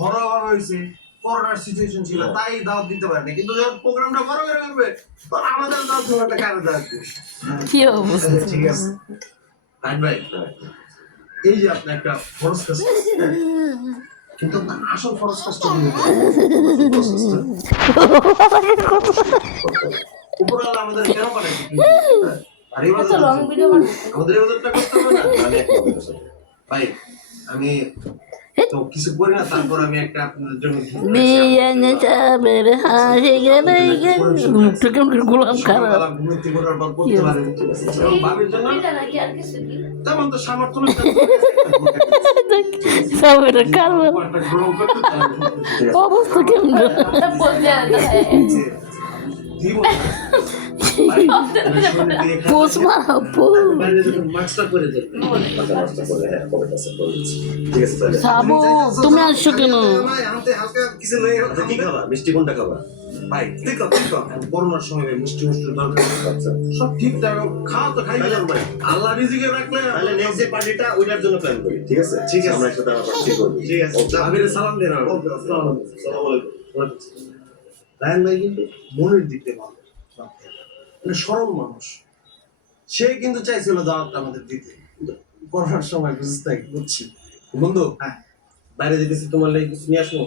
ঘরোয়া হয়েছে করোনার সিচুয়েশন ছিল তাই দাওয়াত দিতে পারেনি। কিন্তু যখন প্রোগ্রামটা বড় করে করবে তখন আমাদের দাওয়াত দেওয়ার একটা কারণ কি অবস্থা? ঠিক আছে। রাইট ভাই এই যে আপনি একটা ফরজ কাজ কিন্তু আপনার আসল ফরজ কাজটা কিন্তু আমাদের কেন পাঠাইছে? আর এই কত লং ভিডিও বানাবো আমাদের করতে হবে না। ভাই আমি তো কিছু করি না তারপর আমি একটা আপনাদের জন্য gift রাখছি। বিয়ে চাবের হাসি গেলে। মুখটা গোলাম খারাপ। অবস্থা? কেমন? তুমি আসছো কেন? রাখলে ওইটার জন্য ঠিক আছে ঠিক আছে। ঠিক আছে দেন মনের দিক থেকে মানে সরল মানুষ সে কিন্তু চাইছিল দাওয়াতটা আমাদের দিতে করোনার সময় বুঝতে বুঝছি বন্ধু হ্যাঁ বাইরে যেতেছি তোমার লাগে কিছু নিয়ে আসব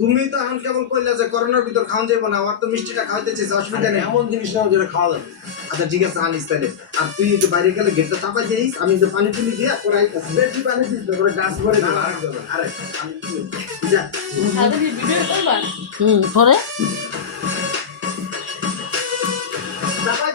তুমি তো এখন কেবল কইলা যে করোনার ভিতর খাওয়া যাব না আমার তো মিষ্টিটা খাওয়াইতে চাইছে অসুবিধা নেই এমন জিনিস না যেটা খাওয়া যাবে আচ্ছা ঠিক আছে আনিস তাহলে আর তুই একটু বাইরে গেলে গেটটা চাপাই যাইস আমি যে পানি তুলি দিয়ে আইতাছি বেশি পানি দিস না, পরে গাছ ভরে আরে তুলি। যা হুম পরে 何?